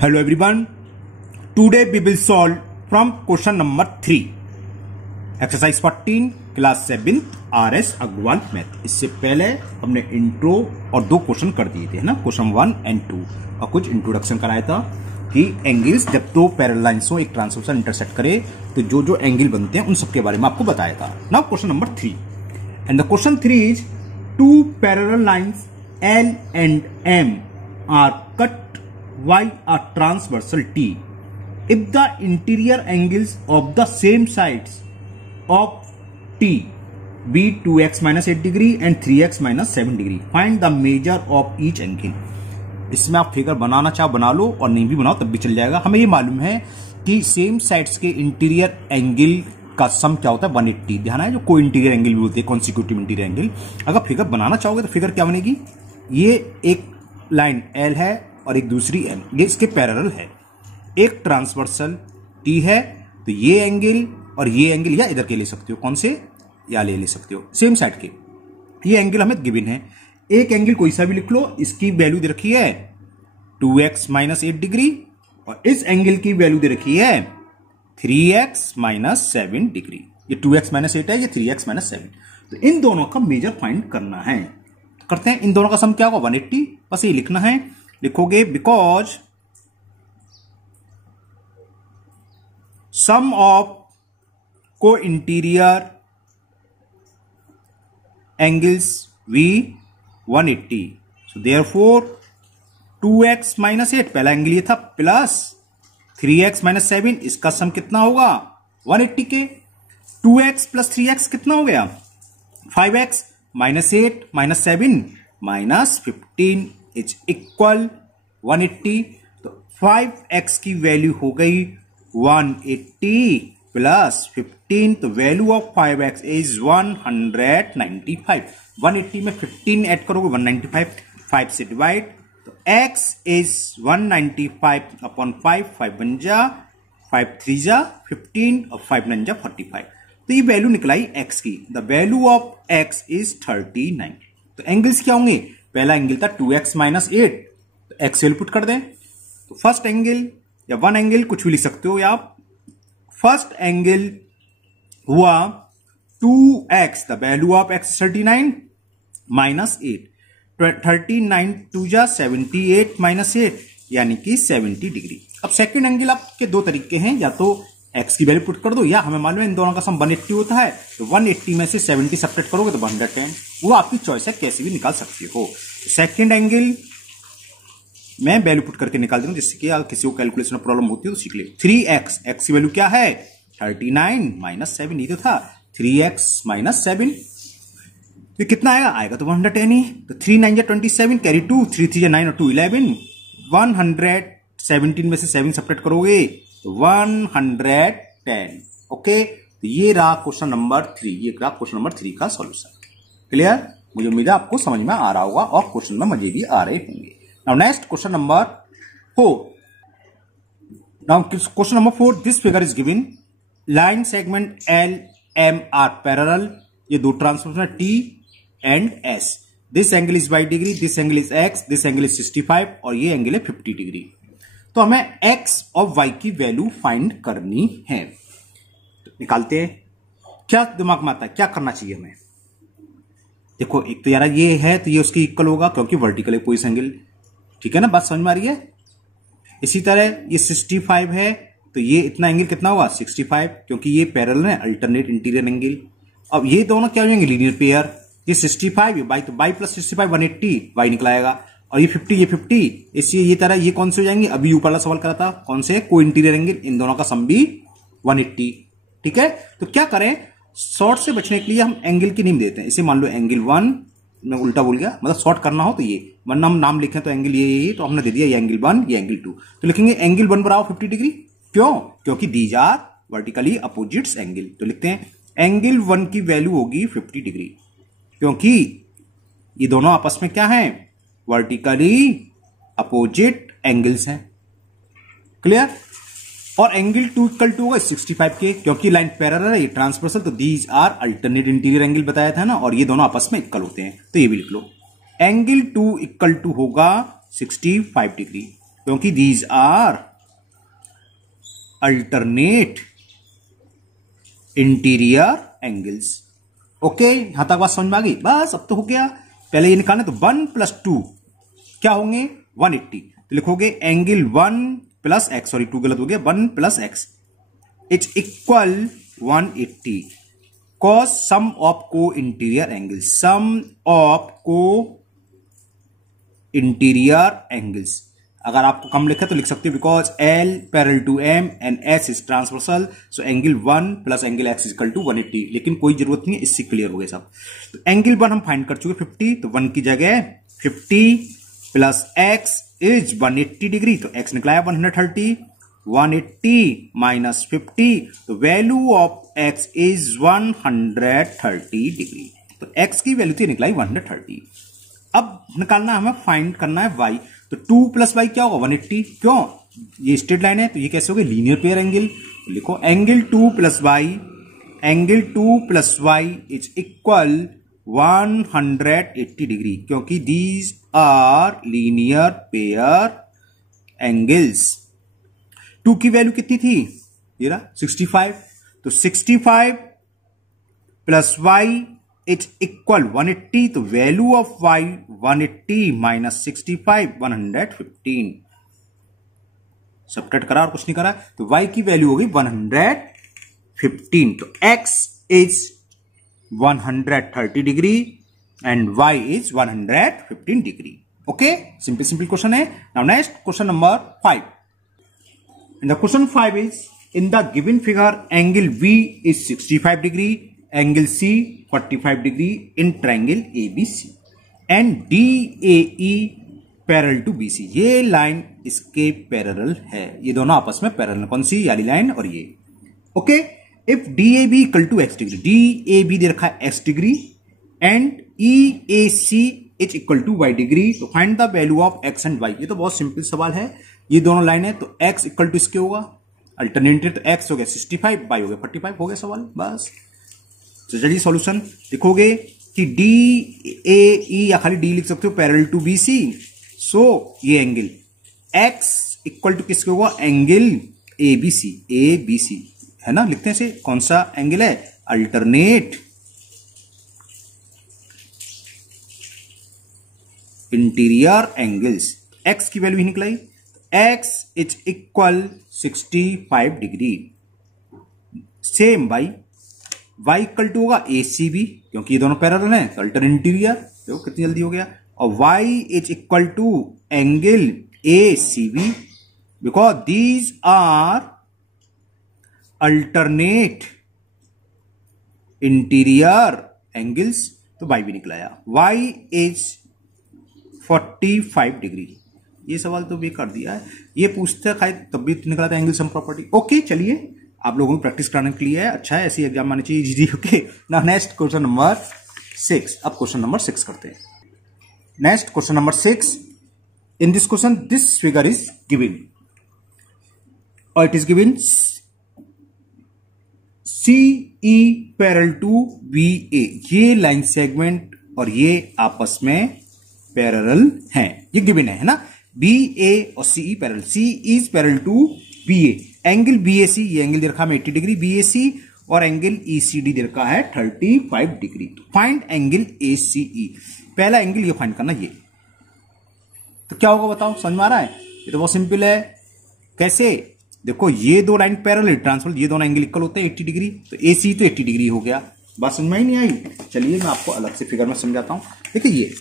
Hello everyone. Today we will solve from question number 3. Exercise 14 class 7 RS Aggarwal math. इससे पहले हमने intro और 2 question कर दिए थे, है ना, क्वेश्चन 1 एंड 2, और कुछ इंट्रोडक्शन कराया था कि एंगल्स जब 2 पैरेलल लाइंस हो, एक ट्रांसवर्सल इंटरसेक्ट करे तो जो जो एंगल बनते हैं उन सबके बारे में आपको बताया था। Now question number 3 and the question 3 is 2 parallel lines L and M are cut by a transversal T. If the interior angles of the same sides of T be 2x minus 8 degree and 3x minus 7 degree, find the measure of each angle. इसमें आप figure बनाना चाहो बना लो और नहीं भी बनाओ तब भी चल जाएगा। हमें ये मालूम है कि सेम साइड्स के इंटीरियर एंगल का सम क्या होता है 180। ध्यान है, जो कोई इंटीरियर एंगल भी बोलते हैं कॉन्सिक्यूटिव इंटीरियर एंगल। अगर फिगर बनाना चाहोगे तो फिगर क्या बनेगी, ये एक लाइन L है और एक दूसरी L, ये इसके पैरेलल है। एक ट्रांसवर्सल T है तो ये एंगल और ये एंगल या इधर के ले सकते हो, कौन से, या ले सकते हो सेम साइड के। ये एंगल हमें गिवन है। एक एंगल कोई सा भी लिख लो, इसकी वैल्यू दे रखी है 2x माइनस 8 डिग्री और इस एंगल की वैल्यू दे रखी है 3x माइनस 7 डिग्री। ये 2x माइनस 8 है, ये 3x माइनस 7। तो इन दोनों का मेजर फाइंड करना है। करते हैं, इन दोनों का सम क्या होगा 180। बस ये लिखना है, लिखोगे because some of co-interior angles V 180, so therefore 2x minus 8 पहला एंगल ये था प्लस 3x माइनस 7, इसका सम कितना होगा 180 के। 2x प्लस 3x कितना हो गया 5x minus 8 minus 7 minus 15 is equal 180। तो 5x की वैल्यू हो गई 180 प्लस 15, तो वैल्यू ऑफ 5x इज 195। 180 में 15 ऐड करोगे 195, 5 से डिवाइड, तो x इज 195 अपॉन 5, 5 बन जा 5 3 जा 15 और 5 9 जा 45। तो ये वैल्यू निकलाई x की। The value of x is 39। तो एंगल्स क्या होंगे, पहला एंगल था 2x माइनस 8, तो x वैल्यू पुट कर दें। तो फर्स्ट एंगल या वन एंगल कुछ भी लिख सकते हो, या आप फर्स्ट एंगल हुआ 2x, the value of x 39 minus 8, 39 2 जा 78 माइनस 8 यानी कि 70 डिग्री। अब सेकंड एंगल आपके दो तरीके हैं, या तो x की वैल्यू पुट कर दो, या हमें मालूम है इन दोनों का सम 180 होता है, तो 180 में से 70 सब्ट्रैक्ट करोगे तो 110। वो आपकी चॉइस है, कैसे भी निकाल सकते हो। सेकंड एंगल मैं वैल्यू पुट करके निकाल दूंगा, जिससे कि किसी को कैलकुलेशन में प्रॉब्लम होती है तो सीख ले। 3x, x की वैल्यू क्या है 39 माइनस 7, ये तो था 3x माइनस 7, तो कितना आएगा, आएगा तो 110 ही। तो 3 9 27, कैरी 2, 3 3 9 और 2 11, 117 में से 7 सब्ट्रैक्ट करोगे तो 110। ओके, तो ये रहा क्वेश्चन नंबर 3, ये रहा क्वेश्चन नंबर 3 का सॉल्यूशन। क्लियर, मुझे उम्मीद है आपको समझ में आ रहा होगा और क्वेश्चन में मजे भी आ रहे होंगे। Now next question number 4। Now question number 4, this figure is given, line segment L M are parallel, ये दो transformation T and S, this angle is y degree, this angle is x, this angle is 65 और ये angle है 50 degree. तो हमें x और y की value find करनी है। तो निकालते हैं, क्या दिमाग में आता है, क्या करना चाहिए हमें। देखो, एक तो यार ये है तो ये उसके इक्वल होगा क्योंकि वर्टिकल है कोई एंगल, ठीक है ना, बात समझ में आ रही है। इसी तरह ये 65 है तो ये इतना एंगल कितना होगा 65, क्योंकि ये पैरेलल है, अल्टरनेट इंटीरियर एंगल। अब ये दोनों क्या हो जाएंगे, लीनियर पेयर। ये 65 ये बाई, तो बाई प्लस 65 180, वाई निकलाएगा, और ये 50 ये 50, इसलिए ये तरह ये कौन से हो जाएंगे, अभी ऊपर वाला सवाल करा था कौन से, को इंटीरियर एंगल, इन दोनों का सम भी 180। ठीक है, तो क्या करें, शॉर्ट से बचने के लिए हम एंगल की नेम देते हैं। इसे मान लो एंगल 1, मैं उल्टा बोल गया, मतलब शॉर्ट करना हो तो ये, वरना हम नाम लिखें तो एंगल ये, तो हमने दे दिया ये एंगल 1, ये एंगल 2, तो लिखेंगे एंगल 1 बराबर 50 डिग्री। क्यों, क्योंकि these are vertically opposites angle. तो लिखते हैं एंगल 1 की वैल्यू होगी 50 डिग्री, क्योंकि ये दोनों आपस में क्या है, वर्टिकली अपोजिट एंगल्स हैं। क्लियर, और एंगल 2 इक्वल टू होगा 65 के, क्योंकि लाइन पैरेलल है, ये ट्रांसवर्सल, तो these are alternate interior angle बताया था ना, और ये दोनों आपस में इक्वल होते हैं, तो ये भी लिख लो। एंगल 2 इक्वल टू होगा 65 डिग्री, क्योंकि these are alternate interior angles. Okay, यहां तक बात समझ में आ गई? बस अब तो हो गया। पहले ये निकालना, तो 1 + 2 क्या होंगे? 180। तो लिखोगे एंगल 1 + x, सॉरी 2 गलत हो गया, 1 + x is equal 180 cos sum of co-interior angles, sum of co-interior angles. अगर आपको कम लिखा तो लिख सकते हो because L parallel to M and S is transversal, so angle 1 + angle x equal to 180। लेकिन कोई जरूरत नहीं है, इससे क्लियर हो गया सब। तो एंगल 1 हम फाइंड कर चुके 50, तो 1 की जगह 50 + x इज 180 डिग्री, तो x निकला है 130। 180 माइनस 50, तो value of x is 130 degree. तो x की वैल्यू थी निकलाई 130। अब निकालना हमें, फाइंड करना है y। तो 2 + y क्या होगा? 180। क्यों? ये स्ट्रेट लाइन है, तो ये कैसे होगा? Linear pair angle. तो लिखो angle 2 + y, angle 2 + y is equal 180 degree, क्योंकि these are linear pair angles. 2 की वैल्यू कितनी थी? ये रहा 65। तो 65 + y इज इक्वल 180, तो value of y 180 minus 65 115। Subtract करा और कुछ नहीं करा, तो y की वैल्यू होगी 115। तो x is 130 degree and y is 115 degree. Okay, simple simple question है। Now next question number 5। In the question 5 is, in the given figure, angle V is 65 degree, angle C 45 degree in triangle ABC, and DAE parallel to BC. ये line इसके parallel है, ये दोनों आपस में parallel. कौन सी? वाली लाइन और ये। Okay, if DAB equal to x degree, DAB दे रखा है x degree and EAC is equal to y degree, तो find the value of x and y। ये तो बहुत सिंपल सवाल है। ये दोनों लाइन है, तो x इक्वल टू इसके होगा अल्टरनेटिव, तो x हो गया 65, y हो गया 45, हो गया सवाल बस। तो चलिए सॉल्यूशन लिखोगे कि DAE या खाली D लिख सकते हो, पैरेलल टू BC। सो ये एंगल x इक्वल टू किसके होगा? एंगल ABC है ना, लिखते हैं इसे। कौन सा एंगल है? Alternate interior angles. x की वैल्यू ही निकलाई, x is equal 65 degree. Same y equal to होगा ACB, क्योंकि ये दोनों पैरेलल हैं, तो अल्टरनेट इंटीरियर। देखो कितनी जल्दी हो गया। और y is equal to angle ACB, because these are alternate interior angles, तो y भी निकलाया। y is 45 degree. ये सवाल तो भी कर दिया है, ये पूछते खाए तब भी निकला था एंगल सम प्रॉपर्टी। ओके, चलिए आप लोगों को प्रैक्टिस कराने के लिए है, अच्छा है, ऐसी एग्जाम आनी चाहिए जी। ओके, ना नेक्स्ट क्वेश्चन नंबर 6। अब क्वेश्चन नंबर 6 करते हैं। Next question number 6। In this question this figure is given, और it is given CE parallel to BA। ये लाइन सेगमेंट और ये आपस में पैरेलल हैं, ये गिवन है ना। BA और CE parallel, C is parallel to BA। Angle BAC, ये एंगल दे रखा है 80 डिग्री BAC, और एंगल ECD दे रखा है 35 डिग्री। तो फाइंड एंगल ACE। पहला एंगल ये फाइंड करना, ये तो क्या होगा बताओ? समझ में आ रहा है? ये तो बहुत सिंपल है। कैसे? देखो ये दो लाइन पैरेलल ट्रांसफर, ये दोनों एंगल इक्वल होते हैं 80 डिग्री, तो AC तो 80 डिग्री हो गया। बात समझ में ही नहीं आई? चलिए मैं आपको अलग से फिगर में समझाता हूं। देखिए ये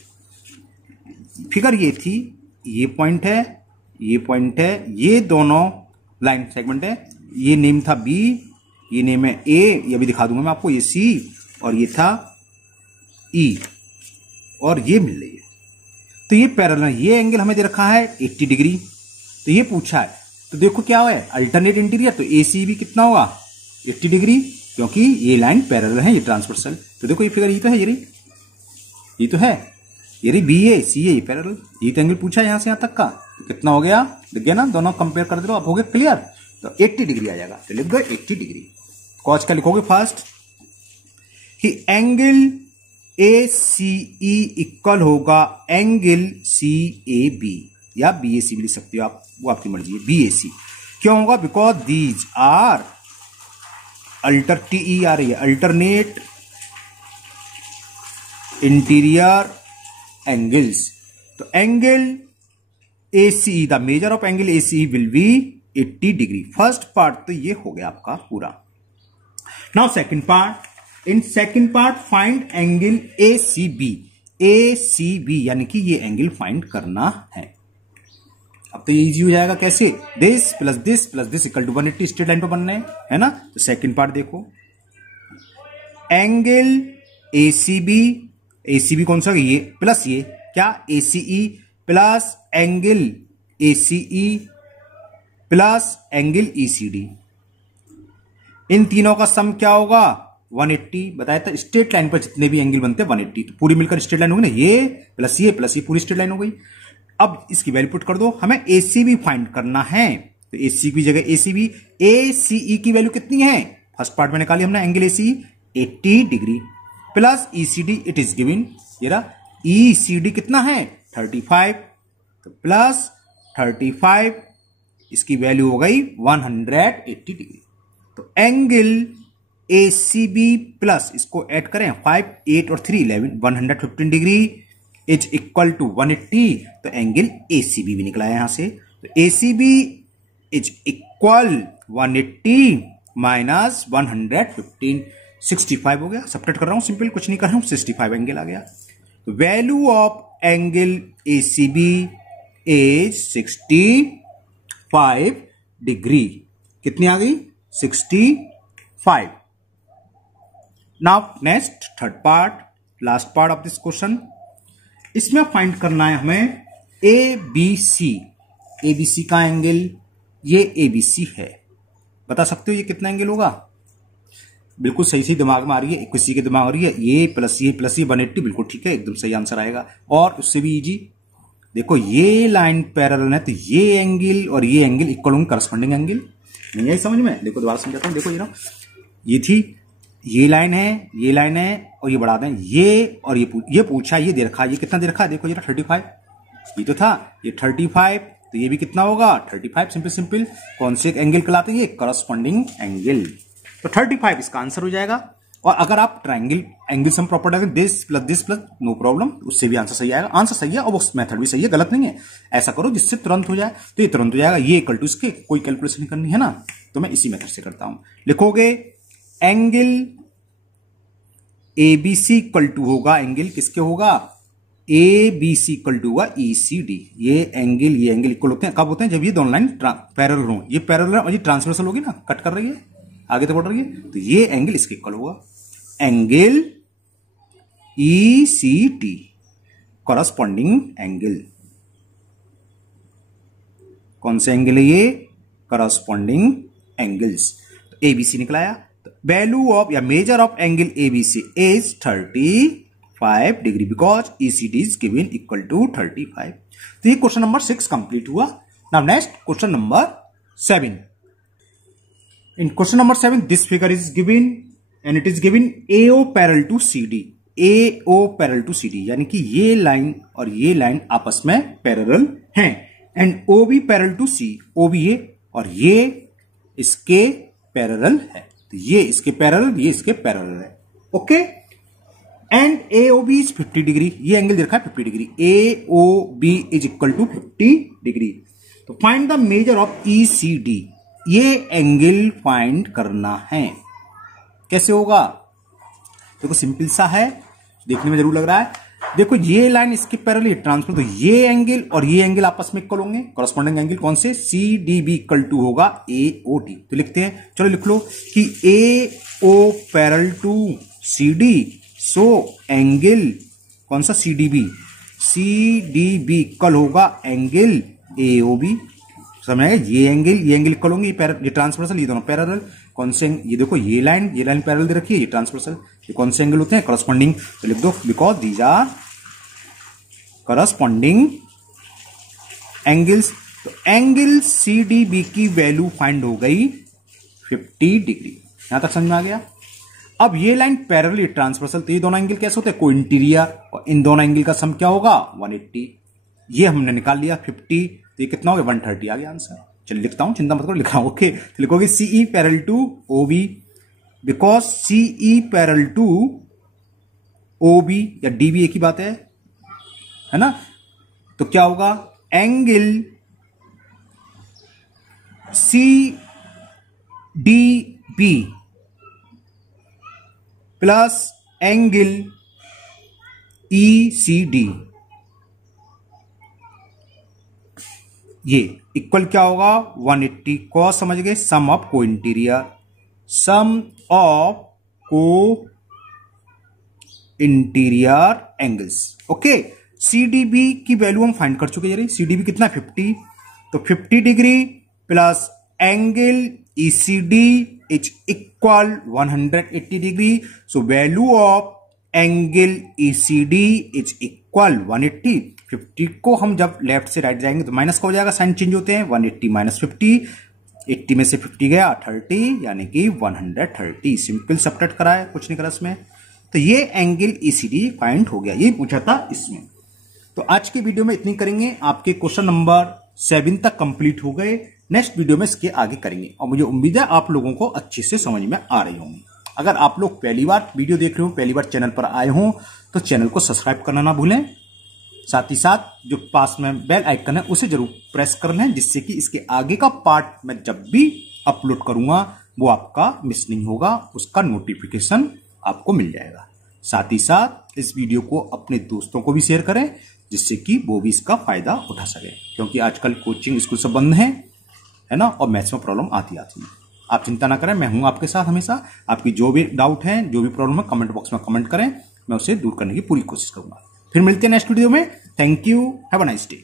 फिगर ये थी, ये पॉइंट है, ये पॉइंट है, ये दोनों लाइन सेगमेंट है। ये नेम था B, ये नेम है A, ये भी दिखा दूंगा मैं आपको, ये C, और ये था E, और ये मिल रही है। तो ये पैरेलल है। ये एंगल हमें दे रखा है 80 डिग्री, तो ये पूछा है, तो देखो क्या है अल्टरनेट इंटीरियर, तो AC भी कितना होगा? 80 डिग्री, क्योंकि ये लाइन पैरेलल है, ये ट्रांसवर्सल। तो देखो ये फिगर ये तो है, ये तो है, ये रही BA CA, ये पैरेलल। ये तो एंगल पूछा है यहां से यहां तक का, तो कितना हो गया? दिख गया ना, दोनों कंपेयर कर दो, अब हो गया क्लियर। तो 80 डिग्री आ जाएगा, तो लिख दो 80 डिग्री। कॉज का लिखोगे फर्स्ट कि एंगल ACE इक्वल होगा एंगल CAB। या BAC भी लिख सकते हो आप, वो आपकी मर्जी है। BAC क्यों होगा? बिकॉज दीज आर TE आ रही है, अल्टरनेट इंटीरियर एंगल्स। तो angle ACE, the measure of angle ACE will be 80 degree. First part तो ये हो गया आपका पूरा। Now second part, in second part find angle ACB। ACB यानी कि ये एंगल फाइंड करना है। अब तो ये इजी हो जाएगा, कैसे? This plus this equal to 180 straight line पर बनना है ना। तो सेकंड पार्ट देखो, एंगल ACB कौन सा? ये प्लस ये क्या? ACE plus angle ACE plus angle ECD, इन तीनों का सम क्या होगा? 180। बताया था स्ट्रेट लाइन पर जितने भी एंगल बनते हैं 180, तो पूरी मिलकर स्ट्रेट लाइन होगी ना, ये प्लस ये पूरी स्ट्रेट लाइन हो गई। अब इसकी वैल्यू पुट कर दो, हमें ACB फाइंड करना है। तो ACB की जगह ACB, ACE की वैल्यू कितनी है? फर्स्ट पार्ट में निकाली हमने, angle ACE 80 degree plus ECD it is given, ये रहा ECD कितना है? 35, तो प्लस 35, इसकी वैल्यू हो गई 180 डिग्री। तो एंगल ACB प्लस इसको ऐड करें, 5, 8 और 3 11, 115 डिग्री इज इक्वल टू 180। तो एंगल ACB भी निकला है यहां से। तो ACB इज इक्वल 180 माइनस 115, 65 हो गया। सब्ट्रैक्ट कर रहा हूं, सिंपल कुछ नहीं कर रहा हूं, 65 एंगल आ गया। तो value of angle ACB is 65 degree. कितनी आ गई? 65। Now next third part, last part of this question. इसमें फाइंड करना है हमें ABC। ABC का एंगल, ये ABC है। बता सकते हो ये कितना एंगल होगा? बिल्कुल सही से दिमाग में आ रही है, किसी के दिमाग आ रही है, ये प्लस ये 180, बिल्कुल ठीक है, एकदम सही आंसर आएगा। और उससे भी इजी, देखो ये लाइन पैरेलल है तो ये एंगल और ये एंगल इक्वल होंगे, करस्पॉन्डिंग एंगल। नहीं आई समझ में? देखो दोबारा समझाता हूं, देखो ये ना, ये थी, ये लाइन है और ये बढ़ा दें, ये और ये पूछा, ये दे रखा, ये कितना दे रखा? देखो ये 35, ये तो था, ये 35, तो ये भी कितना होगा? 35। सिंपल कौन से एंगल कहलाते हैं? ये करस्पॉन्डिंग एंगल। तो 35 इसका आंसर हो जाएगा। और अगर आप triangle angle sum property this plus no problem, उससे भी आंसर सही आएगा। आंसर सही है और वो मेथड भी सही है, गलत नहीं है। ऐसा करो जिससे तुरंत हो जाए, तो ये तुरंत हो जाएगा। ये इक्वल टू इसके, कोई कैलकुलेशन करनी है ना, तो मैं इसी मेथड से करता हूं। लिखोगे एंगल ABC इक्वल टू होगा, एंगल किसके होगा? ABC इक्वल टू होगा ECD। ये एंगल इक्वल होते हैं कब होते हैं? जब ये दोनों लाइन पैरेलल हो। ये पैरेलल है और ये ट्रांसवर्सल होगी ना, कट कर रही है, आगे तो बढ़ रही है, तो ये एंगल इसके इक्वल होगा। एंगल ECT करस्पॉन्डिंग एंगल, कौन सा एंगल है ये? Corresponding angles. तो ABC निकलाया। वैल्यू ऑफ या measure of angle ABC is 35 degree because ECD is given equal to 35। तो ये क्वेश्चन नंबर 6 कंप्लीट हुआ। Now next question number 7। In question number 7, this figure is given and it is given AO parallel to CD. AO parallel to CD यानी कि ये line और ये line आपस में पैरेलल हैं। And OB parallel to C, OB ये और ये इसके पैरेलल है। तो ये इसके पैरेलल, ये इसके पैरेलल है। Okay. And AOB is 50 degree, ये एंगल देखा है 50 degree. AOB is equal to 50 degree. तो find the measure of ECD, ये एंगल फाइंड करना है। कैसे होगा? देखो सिंपल सा है, देखने में जरूर लग रहा है। देखो ये लाइन इसके पैरेलल ट्रांसफर, तो ये एंगल और ये एंगल आपस में इक्वल होंगे। कॉरेस्पॉन्डिंग एंगल कौन से? CDB इक्वल टू होगा AOD। तो लिखते हैं, चलो लिख लो कि AO parallel to CD, so angle कौन सा? CDB इक्वल होगा एंगल AOB। समझ आएगा? ये एंगल इक्वल होंगे, ये ट्रांसवर्सल, ये दोनों पैरेलल। कौन से? ये देखो ये लाइन पैरेलल दे रखी है, ये ट्रांसवर्सल। ये कौन से एंगल होते हैं? करस्पॉन्डिंग। तो लिख दो because these are corresponding angles. तो एंगल CDB की वैल्यू फाइंड हो गई 50 डिग्री। यहां तक समझ में आ गया? अब ये लाइन पैरेलल, ट्रांसवर्सल, तो ये दोनों एंगल कैसे होते हैं? को इंटीरियर, और इन दोनों एंगल का सम क्या होगा? 180। ये हमने निकाल लिया 50, तो ये कितना हो गया 130 आ गया आंसर। चलिए लिखता हूं, चिंता मत करो, लिख रहा हूं। ओके, तो लिखोगे CE parallel to OB, because CE parallel to OB या DB एक ही बात है ना। तो क्या होगा, angle CDB plus angle ECD, ये इक्वल क्या होगा 180 कॉस, समझ गए, सम ऑफ को interior, some of co-interior angles. Okay, CDB की वैल्यू हम फाइंड कर चुके हैं। CDB कितना 50, तो 50 degree plus angle ECD is equal 180 degree. So value of angle ECD is equal 180। 50 को हम जब लेफ्ट से राइट जाएंगे तो माइनस का हो जाएगा, साइन चेंज होते हैं, 180 माइनस 50, 80 में से 50 गया 30, यानी कि 130। सिंपल सब्ट्रैक्ट करा है, कुछ नहीं करा इसमें। तो ये एंगल ECD फाइंड हो गया, ये पूछा था इसमें। तो आज की वीडियो में इतनी करेंगे, आपके क्वेश्चन नंबर 7 तक कंप्लीट हो गए। नेक्स्ट वीडियो में इसके आगे करेंगे, और मुझे उम्मीद है आप लोगों को अच्छे से समझ में आ रही होंगी। अगर आप लोग पहली बार वीडियो देख रहे हो, पहली बार चैनल पर आए हो, तो चैनल को सब्सक्राइब करना ना भूलें। साथ ही साथ जो पास में बेल आइकन है उसे जरूर प्रेस कर लें, जिससे कि इसके आगे का पार्ट मैं जब भी अपलोड करूंगा वो आपका मिस नहीं होगा, उसका नोटिफिकेशन आपको मिल जाएगा। साथ ही साथ इस वीडियो को अपने दोस्तों को भी शेयर करें, जिससे कि वो भी इसका फायदा उठा सके, क्योंकि आजकल कोचिंग स्कूल सब बंद है ना, और मैथ्स में प्रॉब्लम आती है। आप चिंता ना करें, मैं हूं आपके साथ हमेशा। आपकी जो भी डाउट है, जो भी प्रॉब्लम है, कमेंट बॉक्स में कमेंट करें, मैं उसे दूर करने की पूरी कोशिश करूंगा। फिर मिलते हैं नेक्स्ट वीडियो में। Thank you, have a nice day.